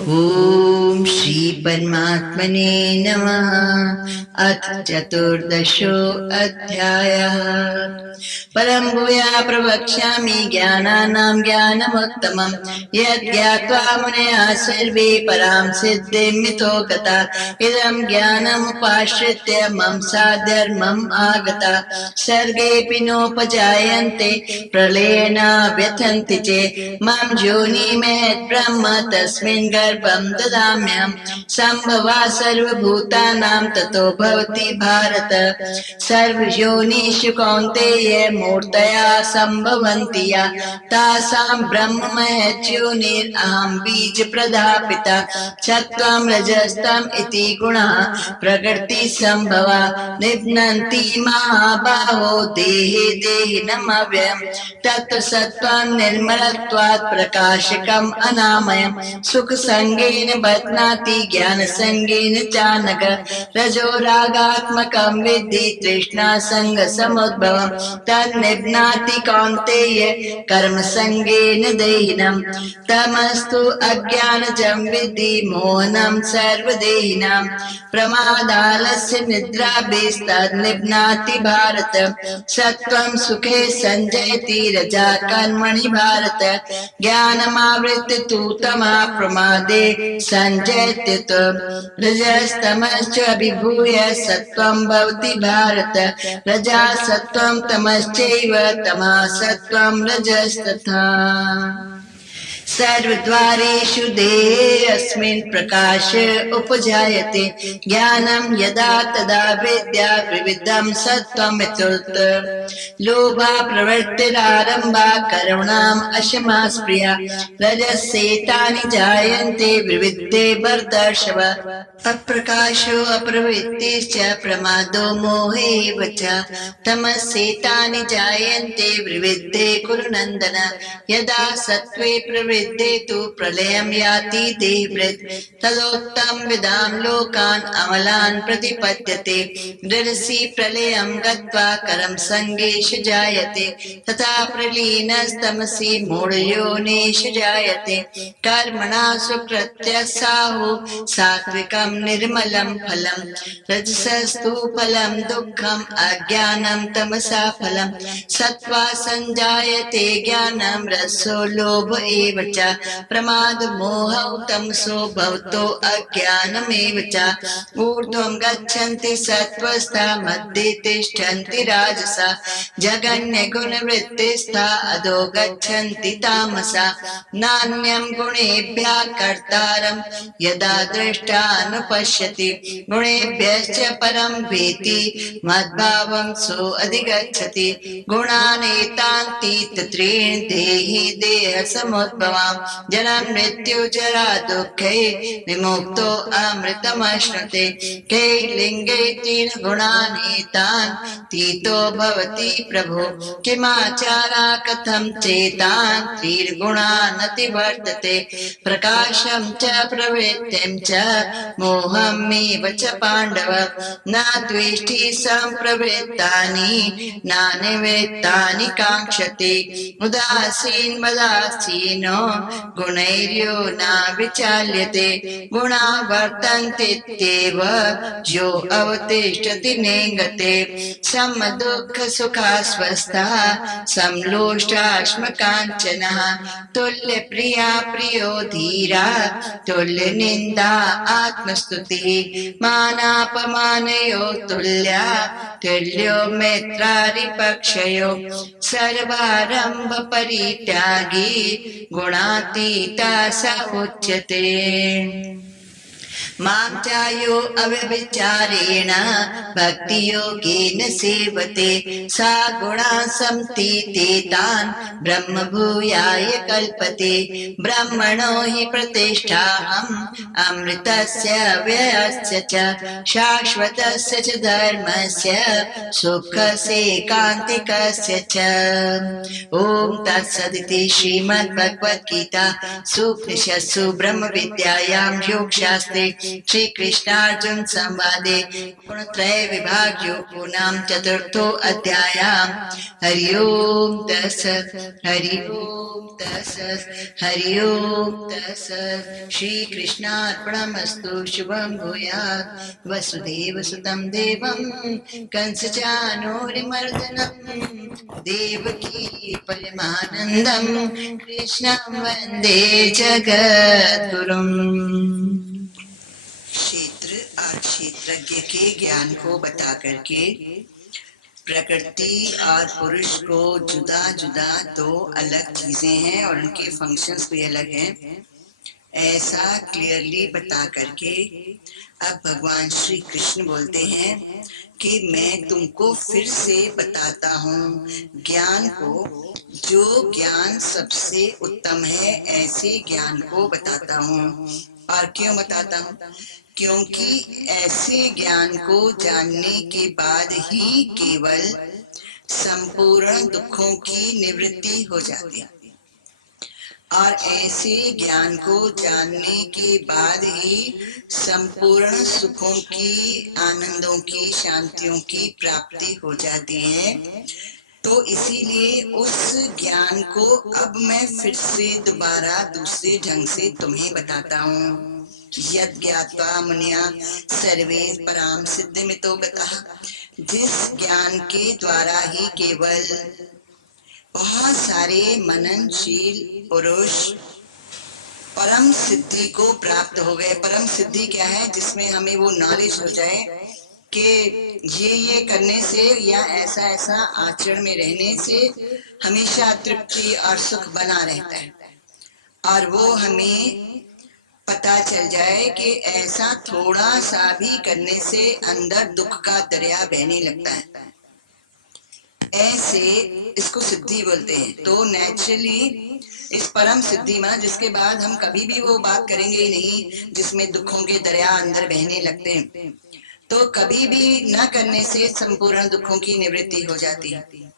ओम श्री परमात्मने नमः। अथ चतुर्दशो अध्यायः। परं भूया प्रवक्ष्यामि ज्ञानानां ज्ञानमुत्तमं यद् ज्ञात्वा मुनयः सर्वे परां सिद्धिमितो गता। इदं ज्ञानमुपाश्रित्य मम साधर्मम् आगता। सर्गेऽपि नोपजायन्ते प्रलयेन व्यथन्ति चेत् मम योनिमेतद् ब्रह्म तस्मिन् गर्भं ददाम्यहं। सम्भवा सर्वभूतानां ततो भवति भारत। सर्वयोनिषु कौन्तेय मूर्तया सम्भवन्ति या तासां ब्रह्म महद्योनिरहं बीजप्रदा पिता। सत्त्वं रजस्तम इति गुणाः प्रकृति संभवा निबध्नन्ति महाबाहो देहे देहिनमव्ययम्। तत्र सत्त्वं निर्मलत्वात् प्रकाशकम् अनामयम्। सुखसंगेन बध्नाति ज्ञानसंगेन चानघ। रजो रागात्मकं विद्धि तृष्णासंगसमुद्भवम्। तन्निबध्नाति कौन्तेय कर्मसंगेन देहिनम्। तमस्तु अज्ञानजं विद्धि मोहनं सर्वदेहिनां। प्रमादालस्य निद्राभिस्तन्निबध्नाति भारत। सत्त्वं सुखे संजयति रजा कर्मणि भारत। ज्ञानमावृत्य तु तमः प्रमादे संजयत्यत। रजस्तमश्च अभिभूय सत्त्वं भवति भारत। रजा सत्त्वं तमश्चैव तमः सत्त्वं रजस्तथा। सर्वद्वारेषु देहेऽस्मिन् प्रकाश उपजायते। ज्ञानं यदा तदा विद्या विविधं सत्त्वं यतोऽत। लोभा प्रवृत्तिरारम्भा करुणाम् अशमा स्प्रिया। रजस्येतानि जायन्ते विविधे भरतर्षभ। अप्रकाशो अप्रवृत्तिश्च प्रमादो मोहेव च। तमस्येतानि जायन्ते विविधे कुरु नन्दन। यदा सत्त्वे प्रवृद्धे तु प्रलयं याति देहभृत्। तदोत्तम विदां लोकान् अमलान् प्रतिपद्यते। रजसि प्रलयं गत्वा करं संगेषु जायते। तथा प्रलीनस्तमसि मूढयोनिषु जायते। कर्मणा सुकृत्य साहु सात्विकं निर्मलं फलं। रजसस्तु फलं दुःखम् अज्ञानं तमसा फलं। सत्त्वा संजायते ज्ञानं रसो लोभ एव च। प्रमाद मोहौ तमसो भवतो अज्ञानमेव च। ऊर्ध्वं गच्छन्ति सत्त्वस्था मध्ये तिष्ठन्ति राजसा। जगन्यगुणवृत्तिस्था अधो गच्छन्ति तामसा। नान्यं गुणेभ्यः कर्तारं यदा दृष्टानुपश्यति। गुणेभ्यश्च परं वेति मद्भावं सो अधिगच्छति। गुणानेतान्तीत त्रीणि देहि देहसमुद्भवाम्। जन्म मृत्यु जरा दुःखे विमुक्तो अमृतमश्नुते। कैर्लिङ्गे तीन गुणानेतान् तीतो भवति प्रभो। किमाचारा कथं चेतान् त्रिर्गुणानतिवर्तते। प्रकाशं च प्रवृत्तिं च मोहमेव च पाण्डव। न द्वेष्टि सम्प्रवृत्तानि न निवृत्तानि काङ्क्षति। उदासीनो गुणैर्यो न विचाल्यते। गुणा वर्तन्तेत्येव यो अवतिष्ठति नेङ्गते। समदुःख सुखास्वस्थः समलोष्टाश्मकाञ्चनः। तुल्यप्रिया प्रियो धीरा तुल्यनिन्दा आत्मस्तुतिः। मानापमानयो तुल्या तुल्यो मैत्रारिपक्षयो। सर्वारम्भ परित्यागी गुणातीता स उच्यते। मां चायो अव्यभिचारेण भक्तियोगेन सेवते। सा गुणाः संतीते तान् ब्रह्मभूयाय कल्पते। ब्रह्मणो हि प्रतिष्ठाहम् अमृतस्य व्ययस्य च शाश्वतस्य च धर्मस्य सुखस्यैकान्तिकस्य च। ॐ तत्सदिति श्रीमद्भगवद्गीता सूपनिषत्सु ब्रह्मविद्यायां योगशास्त्रे श्री कृष्णार्जुन संवादे गुणत्रय विभाग योगो नाम चतुर्थो अध्याय। हरि ओम तत्सत्, हरि ओम तत्सत्, हरि ओम तत्सत्। श्री कृष्णार्पणमस्तु। शुभं भूयात्। वसुदेव सुतं देवं कंसचानूरमर्दनं देवकी परमानन्दं कृष्णं वन्दे जगद्गुरुम्। क्षेत्र और क्षेत्रज्ञ के ज्ञान को बता करके प्रकृति और पुरुष को जुदा जुदा दो अलग चीजें हैं और उनके फंक्शंस भी अलग हैं, ऐसा क्लियरली बता करके अब भगवान श्री कृष्ण बोलते हैं कि मैं तुमको फिर से बताता हूँ ज्ञान को, जो ज्ञान सबसे उत्तम है ऐसे ज्ञान को बताता हूँ। और क्यों बताता हूँ? क्योंकि ऐसे ज्ञान को जानने के बाद ही केवल संपूर्ण दुखों की निवृत्ति हो जाती है, और ऐसे ज्ञान को जानने के बाद ही संपूर्ण सुखों की, आनंदों की, शांतियों की प्राप्ति हो जाती है। तो इसीलिए उस ज्ञान को अब मैं फिर से दोबारा दूसरे ढंग से तुम्हें बताता हूँ। यद ज्ञात्वा मुनिया सर्वे पराम सिद्धिमितो गतः, जिस ज्ञान के द्वारा ही केवल बहुत सारे मननशील पुरुष परम सिद्धि को प्राप्त हो गए। परम सिद्धि क्या है? जिसमें हमें वो नॉलेज हो जाए कि ये करने से या ऐसा ऐसा आचरण में रहने से हमेशा तृप्ति और सुख बना रहता है, और वो हमें पता चल जाए कि ऐसा थोड़ा सा भी करने से अंदर दुख का दरिया बहने लगता है। ऐसे इसको सिद्धि बोलते हैं। तो नेचुरली इस परम सिद्धि में जिसके बाद हम कभी भी वो बात करेंगे ही नहीं जिसमें दुखों के दरिया अंदर बहने लगते हैं, तो कभी भी न करने से संपूर्ण दुखों की निवृत्ति हो जाती है।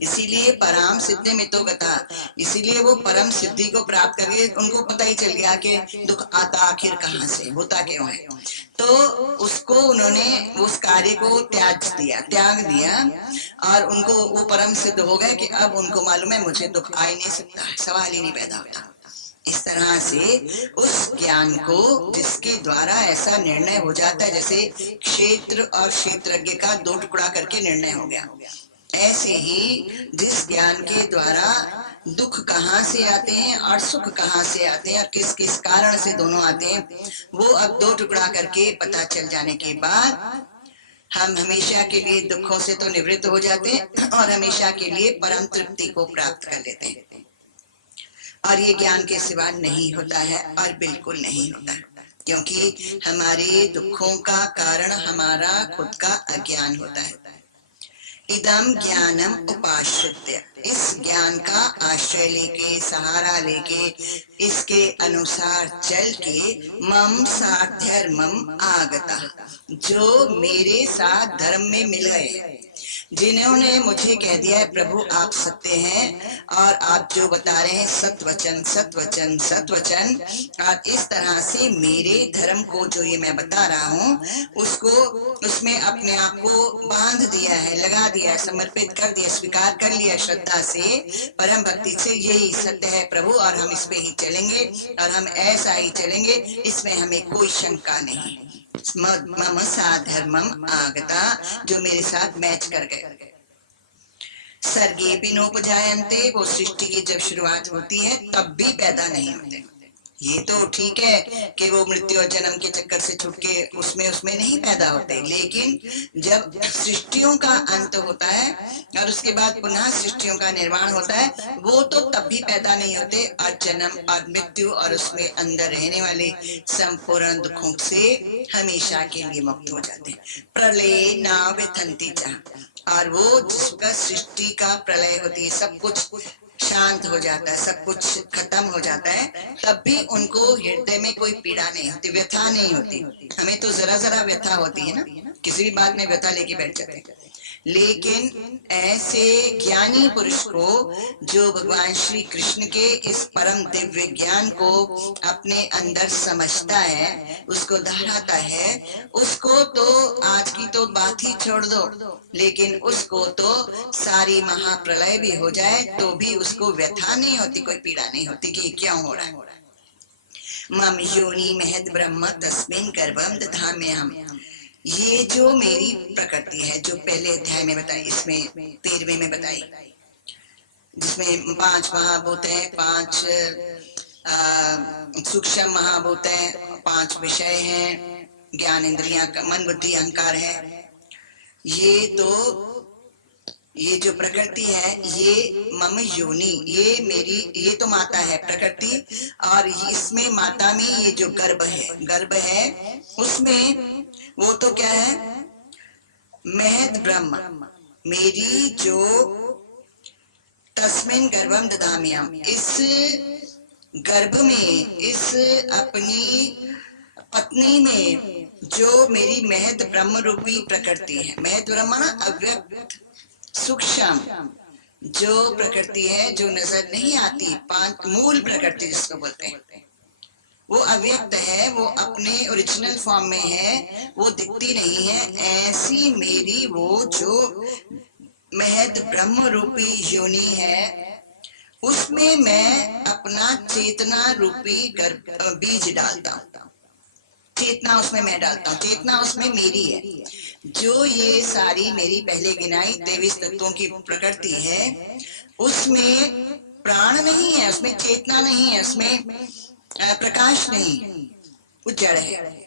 इसीलिए परम सिद्धि में तो गता, इसीलिए वो परम सिद्धि को प्राप्त करके उनको पता ही चल गया कि दुख आता आखिर कहाँ से, होता क्यों है। तो उसको उन्होंने उस कार्य को त्याग दिया और उनको वो परम सिद्ध हो गए कि अब उनको मालूम है मुझे दुख आ ही नहीं सकता, सवाल ही नहीं पैदा होता। इस तरह से उस ज्ञान को जिसके द्वारा ऐसा निर्णय हो जाता है, जैसे क्षेत्र और क्षेत्रज्ञ का दो टुकड़ा करके निर्णय हो गया, ऐसे ही जिस ज्ञान के द्वारा दुख कहाँ से आते हैं और सुख कहाँ से आते हैं और किस किस कारण से दोनों आते हैं, वो अब दो टुकड़ा करके पता चल जाने के बाद हम हमेशा के लिए दुखों से तो निवृत्त हो जाते हैं और हमेशा के लिए परम तृप्ति को प्राप्त कर लेते हैं। और ये ज्ञान के सिवा नहीं होता है, और बिल्कुल नहीं होता है, क्योंकि हमारे दुखों का कारण हमारा खुद का अज्ञान होता है। इदम ज्ञानम उपाश्रित्य, इस ज्ञान का आश्रय लेके, सहारा लेके, इसके अनुसार चल के मम साध्यर्मम आगता, जो मेरे साथ धर्म में मिल गए, जिन्होंने मुझे कह दिया है प्रभु आप सत्य हैं और आप जो बता रहे हैं सत्वचन सत्वचन सत्वचन, और इस तरह से मेरे धर्म को जो ये मैं बता रहा हूँ उसको, उसमें अपने आप को बांध दिया है, लगा दिया है, समर्पित कर दिया, स्वीकार कर लिया श्रद्धा से, परम भक्ति से, यही सत्य है प्रभु और हम इस पे ही चलेंगे और हम ऐसा ही चलेंगे, इसमें हमें कोई शंका नहीं। मम साधर्मम आगता, जो मेरे साथ मैच कर गए। सर्गे भी नोपजायन्ते, वो सृष्टि की जब शुरुआत होती है तब भी पैदा नहीं होते। ये तो ठीक है कि वो मृत्यु और जन्म के चक्कर से छूट के उसमें नहीं पैदा होते, लेकिन जब सृष्टियों का अंत होता है और उसके बाद पुनः सृष्टियों का निर्माण होता है, वो तो तब भी पैदा नहीं होते, और जन्म और मृत्यु और उसमें अंदर रहने वाले संपूर्ण दुखों से हमेशा के लिए मुक्त हो जाते हैं। प्रलय ना विथंती चा, और वो जिसका सृष्टि का प्रलय होती है, सब कुछ शांत हो जाता है, सब कुछ खत्म हो जाता है, तब भी उनको हृदय में कोई पीड़ा नहीं होती, व्यथा नहीं होती। हमें तो जरा जरा व्यथा होती है ना, किसी भी बात में व्यथा लेके बैठ जाते हैं, लेकिन ऐसे ज्ञानी पुरुष को जो भगवान श्री कृष्ण के इस परम दिव्य ज्ञान को अपने अंदर समझता है, उसको दोहराता है, उसको तो आज की तो बात ही छोड़ दो, लेकिन उसको तो सारी महाप्रलय भी हो जाए तो भी उसको व्यथा नहीं होती, कोई पीड़ा नहीं होती कि क्यों हो रहा है। मम योनि महद ब्रह्म तस्मिन् गर्भम दधाम्यहम्। ये जो मेरी प्रकृति है, जो पहले अध्याय में बताई, इसमें 13वें में बताई, जिसमें 5 महाभूत है, 5 सूक्ष्म महाभूत है, 5 विषय हैं, ज्ञान इंद्रियां, मन बुद्धि अहंकार है। ये जो प्रकृति है, ये मम योनि, ये मेरी, ये तो माता है प्रकृति, और इसमें माता में ये जो गर्भ है, उसमें वो तो क्या है, महद ब्रह्म, मेरी जो तस्मिन् गर्भम दधाम्यहम्, इस गर्भ में, इस अपनी पत्नी में जो मेरी महद ब्रह्म रूपी प्रकृति है। महद ब्रह्म ना अव्यक्त सूक्ष्म जो प्रकृति है, जो नजर नहीं आती, 5 मूल प्रकृति जिसको बोलते हैं, वो अव्यक्त है, वो अपने ओरिजिनल फॉर्म में है, वो दिखती नहीं है। ऐसी मेरी वो जो महद ब्रह्म रूपी योनि है, उसमें मैं अपना चेतना रूपी बीज डालता हूँ। चेतना उसमें मैं डालता हूँ, चेतना उसमें मेरी है। जो ये सारी मेरी पहले गिनाई 23 तत्वों की प्रकृति है, उसमें प्राण नहीं है, उसमें चेतना नहीं है, उसमें प्रकाश नहीं, वो जड़ है।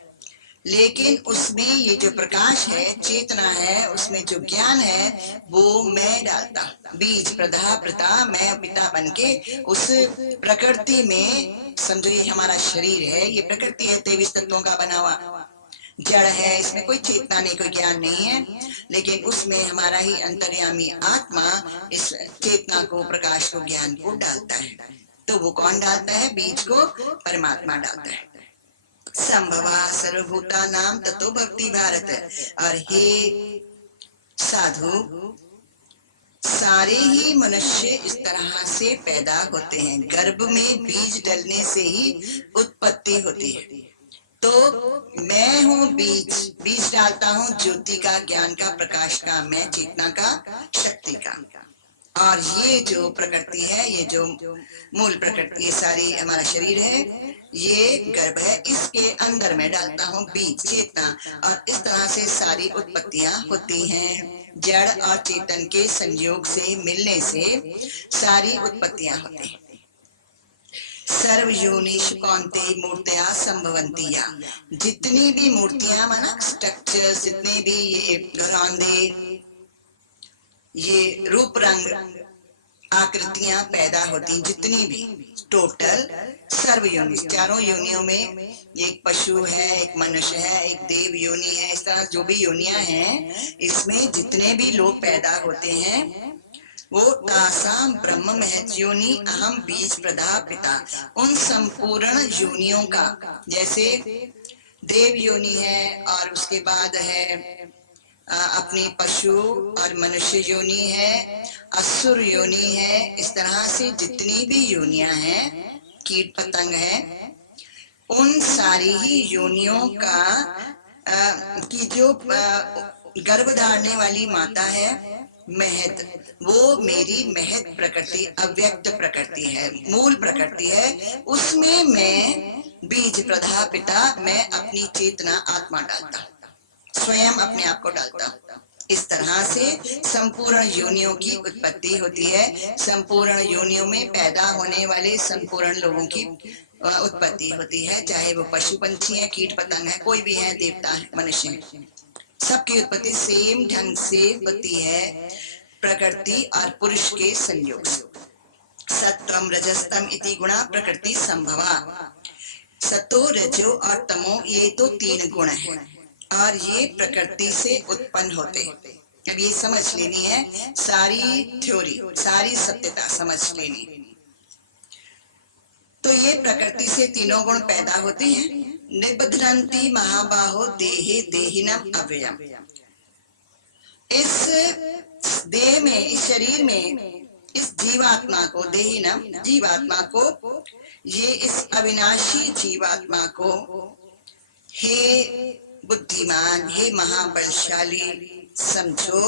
लेकिन उसमें ये जो प्रकाश है, चेतना है, उसमें जो ज्ञान है, वो मैं डालता हूँ। बीज प्रधा प्रता, मैं पिता बनके उस प्रकृति में, समझो ये हमारा शरीर है, ये प्रकृति है 23 तत्वों का बना हुआ, जड़ है, इसमें कोई चेतना नहीं, कोई ज्ञान नहीं है, लेकिन उसमें हमारा ही अंतर्यामी आत्मा इस चेतना को, प्रकाश को, ज्ञान को डालता है। तो वो कौन डालता है? बीज को परमात्मा डालता है। संभवा सर्वभूता नाम ततो भक्ति भारत। और हे साधु, सारे ही मनुष्य इस तरह से पैदा होते हैं, गर्भ में बीज डलने से ही उत्पत्ति होती है। तो मैं हूँ बीज डालता हूँ ज्योति का, ज्ञान का, प्रकाश का, मैं चेतना का, शक्ति का। और ये जो प्रकृति है, ये जो मूल प्रकृति, ये सारी हमारा शरीर है, ये गर्भ है, इसके अंदर मैं डालता हूँ बीज, चेतना, और इस तरह से सारी उत्पत्तियां होती हैं। जड़ और चेतन के संयोग से, मिलने से सारी उत्पत्तियां होती हैं। सर्व योनिषु कौन्तेय मूर्तया संभवन्ति या। जितनी भी मूर्तियां, माना स्ट्रक्चर्स, जितने भी ये घरौंदे, ये रूप रंग आकृतियां पैदा होती, जितनी भी, टोटल सर्व योनि, चारों योनियों में, एक पशु है, एक मनुष्य है, एक देव योनि है, इस तरह जो भी योनियां हैं, इसमें जितने भी लोग पैदा होते हैं, वो तासाम ब्रह्म महत योनि अहम बीज प्रदा पिता, उन संपूर्ण योनियों का, जैसे देव योनि है, और उसके बाद है अपनी पशु और मनुष्य योनि है, असुर योनि है, इस तरह से जितनी भी योनियां हैं, कीट पतंग है, उन सारी ही योनियों का की जो गर्भ धारने वाली माता है महत, वो मेरी महत प्रकृति, अव्यक्त प्रकृति है, मूल प्रकृति है, उसमें मैं बीज प्रधा पिता, मैं अपनी चेतना आत्मा डालता हूँ, स्वयं अपने आप को डालता हूँ। इस तरह से संपूर्ण योनियों की उत्पत्ति होती है, संपूर्ण योनियों में पैदा होने वाले संपूर्ण लोगों की उत्पत्ति होती है, चाहे वो पशु पंछी है, कीट पतंग है, कोई भी है, देवता है, मनुष्य है, सबकी उत्पत्ति सेम ढंग से होती है प्रकृति और पुरुष के संयोग से। सत्वम रजस्तम इति गुणा प्रकृति संभवा। सतो, रजो और तमो, ये तो 3 गुण हैं, और ये प्रकृति से उत्पन्न होते हैं। अब ये समझ लेनी है, सारी थ्योरी, सारी सत्यता समझ लेनी। तो ये प्रकृति से तीनों गुण पैदा होते हैं। निबध्नन्ति महाबाहो देहे देहिनम अव्ययम। इस देह में, इस शरीर में, इस जीवात्मा को, देहिनम जीवात्मा को, ये इस अविनाशी जीवात्मा को, हे बुद्धिमान, हे महाबलशाली, समझो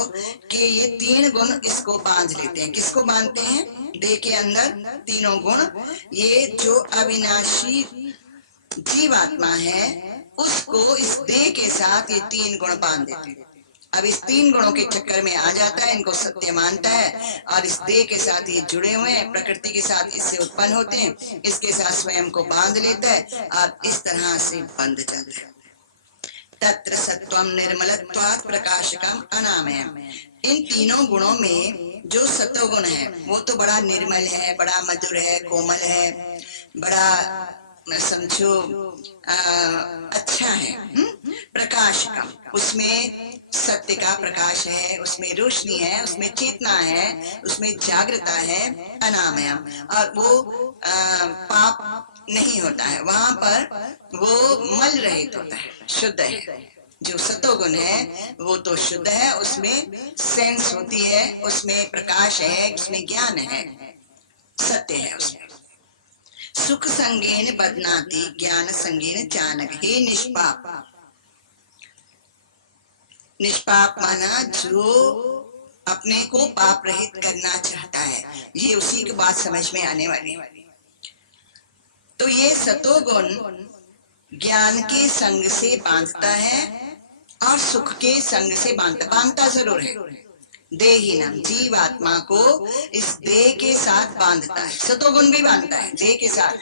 कि ये तीन गुण इसको बांध लेते हैं। किसको बांधते हैं? देह के अंदर तीनों गुण, ये जो अविनाशी जीवात्मा है उसको इस देह के साथ ये तीन गुण बांध देते हैं। अब इस तीन गुणों के चक्कर में आ जाता है, इनको सत्य मानता है और इस देह के साथ ये जुड़े हुए हैं, प्रकृति के साथ इससे उत्पन्न होते हैं, इसके साथ स्वयं को बांध लेता है और इस तरह से बंध जाता है। तत्र सत्वम निर्मलत्वात् प्रकाशकम अनामयम। इन तीनों गुणों में जो सत्वगुण है वो तो बड़ा निर्मल है, बड़ा मधुर है, कोमल है, बड़ा समझो अच्छा है। प्रकाशकम, उसमें सत्य का प्रकाश है, उसमें रोशनी है, उसमें चेतना है, उसमें जागृता है। अनामयम, और वो पाप नहीं होता है, वहां पर वो मल रहित होता है, शुद्ध है। जो सतोगुण है वो तो शुद्ध है, उसमें सेंस होती है, उसमें प्रकाश है, उसमें ज्ञान है, सत्य है उसमें। सुख संगेन बदनाति ज्ञान संगेन जानक। हे निष्पाप, निष्पाप माना जो अपने को पाप रहित करना चाहता है, ये उसी की बात समझ में आने वाली। तो ये सतोगुण ज्ञान के संग से बांधता है और सुख के संग से बांधता जरूर है। देहिनम जीवात्मा को इस देह के साथ बांधता है, सतोगुण भी बांधता है देह के साथ,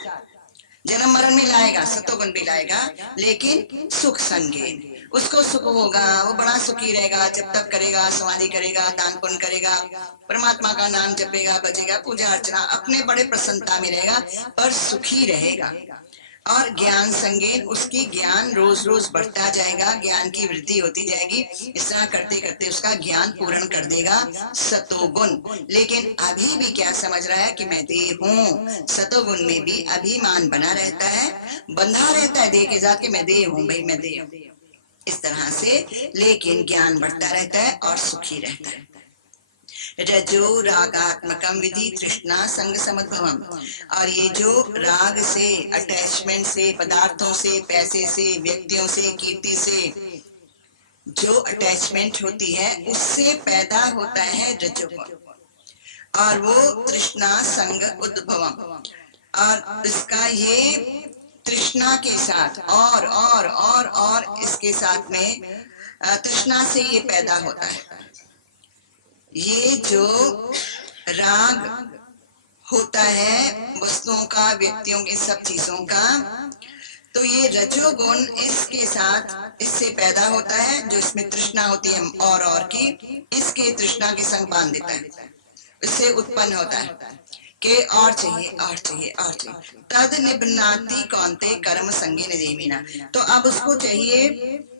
जन्म मरण में लाएगा, सतोगुण भी लाएगा, लेकिन सुख संगेन, उसको सुख होगा, वो बड़ा सुखी रहेगा जब तक करेगा, समाधि करेगा, दान पुण्य करेगा, परमात्मा का नाम जपेगा, बजेगा, पूजा अर्चना, अपने बड़े प्रसन्नता में रहेगा, पर सुखी रहेगा। और ज्ञान संगेन, उसकी ज्ञान रोज रोज बढ़ता जाएगा, ज्ञान की वृद्धि होती जाएगी, इस तरह करते करते उसका ज्ञान पूर्ण कर देगा सतोगुण। लेकिन अभी भी क्या समझ रहा है कि मैं देह हूँ, सतोगुण में भी अभिमान बना रहता है, बंधा रहता है देह के साथ कि मैं देह हूँ, भाई मैं देह हूँ, इस तरह से। लेकिन ज्ञान बढ़ता रहता है और सुखी रहता है। रजो रागात्मकम विधि तृष्णा संग समुद्भवम, और ये जो राग से, अटैचमेंट से, पदार्थों से, पैसे से, व्यक्तियों से, कीर्ति से जो अटैचमेंट होती है उससे पैदा होता है रजोगुण, और वो तृष्णा संग उद्भवम, और इसका ये तृष्णा के साथ और इसके साथ में तृष्णा से ये पैदा होता है। ये जो राग होता है वस्तुओं का, व्यक्तियों की, सब चीजों का, तो ये रजोगुण इसके साथ, इससे पैदा होता है, जो इसमें तृष्णा होती है और की, इसके तृष्णा के संग बांध देता है, इससे उत्पन्न होता है कि और चाहिए और चाहिए और चाहिए। तद निबनाति कौनते कर्म संगीन देमीना, तो अब उसको चाहिए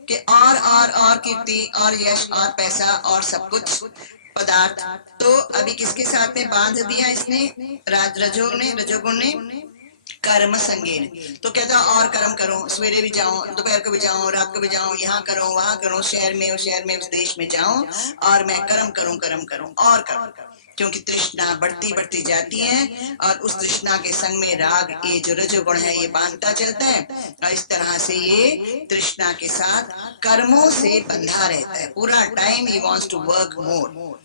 कि और कीर्ति और यश और पैसा और सब कुछ पदार्थ। तो अभी किसके साथ में बांध दिया इसने, रजोगुण ने कर्म संगीन। तो कहता और कर्म करो, सवेरे भी जाओ, दोपहर को भी जाओ, रात को भी जाओ, यहाँ करो वहां करो, शहर में उस देश में जाओ और मैं कर्म करूं और करूं, क्योंकि तृष्णा बढ़ती जाती है और उस तृष्णा के संग में राग, ये जो रजोगुण है ये बांधता चलता है, और इस तरह से ये तृष्णा के साथ कर्मों से बंधा रहता है पूरा time. He wants to work more.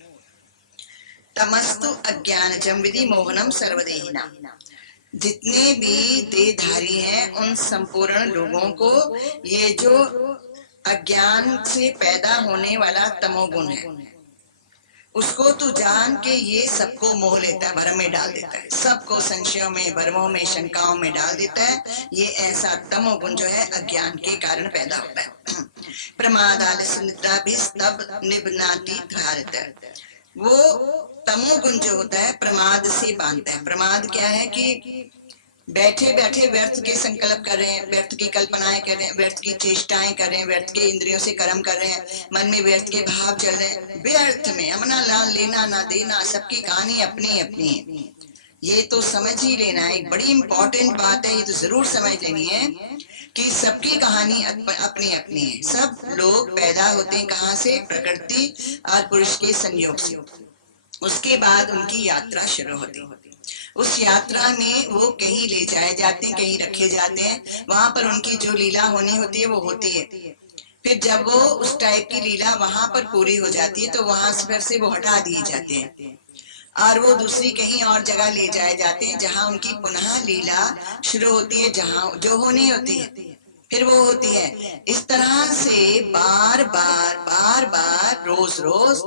तमस्तु अज्ञानजम विधि मोहनम सर्वदेहिना, जितने भी देहधारी हैं उन संपूर्ण लोगों को ये जो अज्ञान से पैदा होने वाला तमोगुण है उसको तो जान के ये सबको मोह लेता है, भ्रम में डाल देता है, सबको संशयों में, भ्रमों में, शंकाओं में डाल देता है। ये ऐसा तमोगुण जो है अज्ञान के कारण पैदा होता है। प्रमाद आलस्य निद्रा भी तब निबनाति भारत, वो तमोगुण जो होता है प्रमाद से बांधता है। प्रमाद क्या है कि बैठे बैठे व्यर्थ के संकल्प कर रहे हैं, व्यर्थ की कल्पनाएं कर रहे हैं, व्यर्थ की चेष्टाएं कर रहे हैं, व्यर्थ के इंद्रियों से कर्म कर रहे हैं, मन में व्यर्थ के भाव चल रहे हैं, व्यर्थ में अपना लेना ना देना, सबकी कहानी अपनी अपनी है। ये तो समझ ही लेना है, एक बड़ी इंपॉर्टेंट बात है, ये तो जरूर समझ लेनी है कि सबकी कहानी अपनी अपनी है। सब लोग पैदा होते हैं कहाँ से? प्रकृति और पुरुष के संयोग से। उसके बाद उनकी यात्रा शुरू होती है। उस यात्रा में वो कहीं ले जाए जाते हैं, कहीं रखे जाते हैं, वहां पर उनकी जो लीला होनी होती है वो होती है। फिर जब वो उस टाइप की लीला वहां पर पूरी हो जाती है तो वहां से फिर से वो हटा दिए जाते हैं और वो दूसरी कहीं और जगह ले जाए जाते हैं जहां उनकी पुनः लीला शुरू होती है, जहां जो होनी होती है फिर वो होती है। इस तरह से बार बार रोज रोज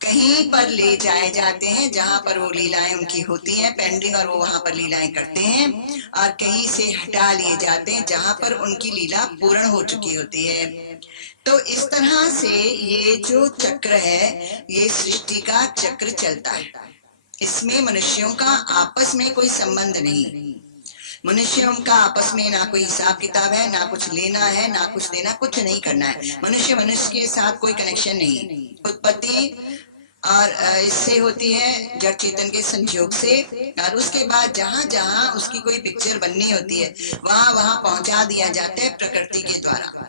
कहीं पर ले जाए जाते हैं जहां पर वो लीलाएं उनकी होती हैं पेंडिंग, और वो वहां पर लीलाएं करते हैं, और कहीं से हटा लिए जाते हैं जहां पर उनकी लीला पूर्ण हो चुकी होती है। तो इस तरह से ये जो चक्र है ये सृष्टि का चक्र चलता है। इसमें मनुष्यों का आपस में कोई संबंध नहीं। मनुष्यों का आपस में ना कोई हिसाब किताब है, ना कुछ लेना है, ना कुछ देना, कुछ नहीं करना है। मनुष्य मनुष्य के साथ कोई कनेक्शन नहीं। उत्पत्ति और इससे होती है जड़ चेतन के संयोग से, और उसके बाद जहां जहां उसकी कोई पिक्चर बननी होती है वहां वहां पहुंचा दिया जाता है प्रकृति के द्वारा,